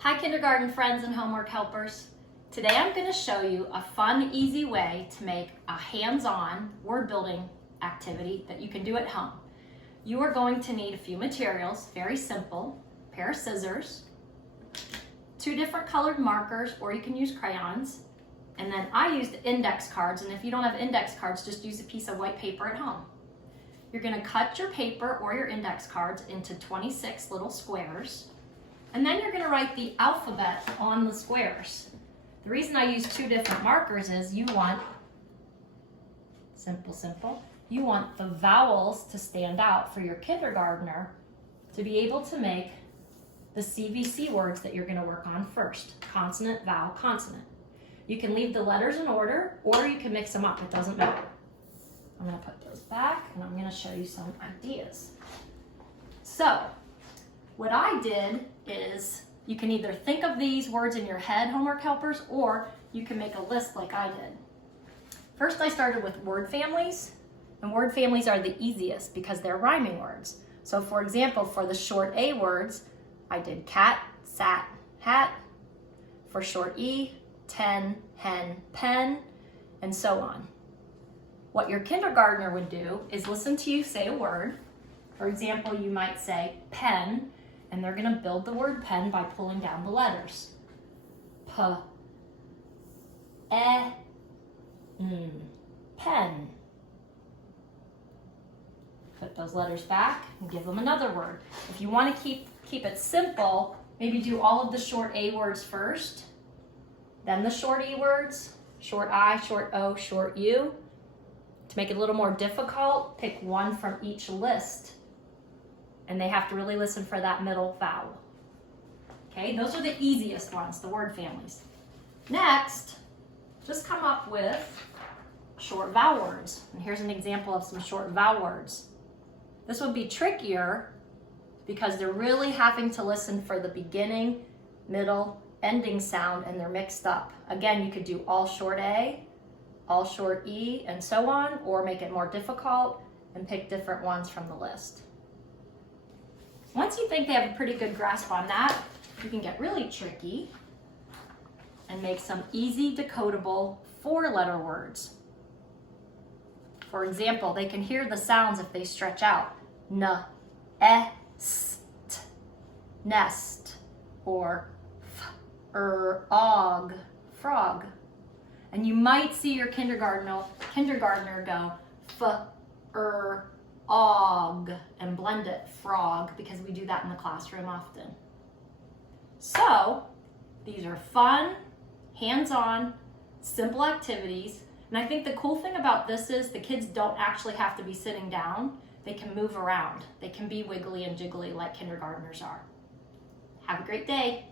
Hi kindergarten friends and homework helpers. Today I'm going to show you a fun, easy way to make a hands-on word building activity that you can do at home. You are going to need a few materials, very simple, a pair of scissors, 2 different colored markers, or you can use crayons, and then I used index cards, and if you don't have index cards, just use a piece of white paper at home. You're going to cut your paper or your index cards into 26 little squares. And then you're going to write the alphabet on the squares. The reason I use 2 different markers is you want, simple, you want the vowels to stand out for your kindergartner to be able to make the CVC words that you're going to work on first. Consonant, vowel, consonant. You can leave the letters in order or you can mix them up, it doesn't matter. I'm going to put those back and I'm going to show you some ideas. So, what I did is you can either think of these words in your head, homework helpers, or you can make a list like I did. First, I started with word families, and word families are the easiest because they're rhyming words. So for example, for the short A words, I did cat, sat, hat. For short E, 10, hen, pen, and so on. What your kindergartner would do is listen to you say a word. For example, you might say pen, and they're going to build the word pen by pulling down the letters. P, E, N, pen. Put those letters back and give them another word. If you want to keep it simple, maybe do all of the short A words first, then the short E words, short I, short O, short U. To make it a little more difficult, pick one from each list. And they have to really listen for that middle vowel. Okay, those are the easiest ones, the word families. Next, just come up with short vowel words. And here's an example of some short vowel words. This would be trickier because they're really having to listen for the beginning, middle, ending sound, and they're mixed up. Again, you could do all short A, all short E, and so on, or make it more difficult and pick different ones from the list. Once you think they have a pretty good grasp on that, you can get really tricky and make some easy decodable 4-letter words. For example, they can hear the sounds if they stretch out. N, E, S, T, nest, or F, og, frog. And you might see your kindergartner go F, og, and blend it, frog, because we do that in the classroom often. So, these are fun, hands-on, simple activities. And I think the cool thing about this is the kids don't actually have to be sitting down. They can move around. They can be wiggly and jiggly like kindergartners are. Have a great day.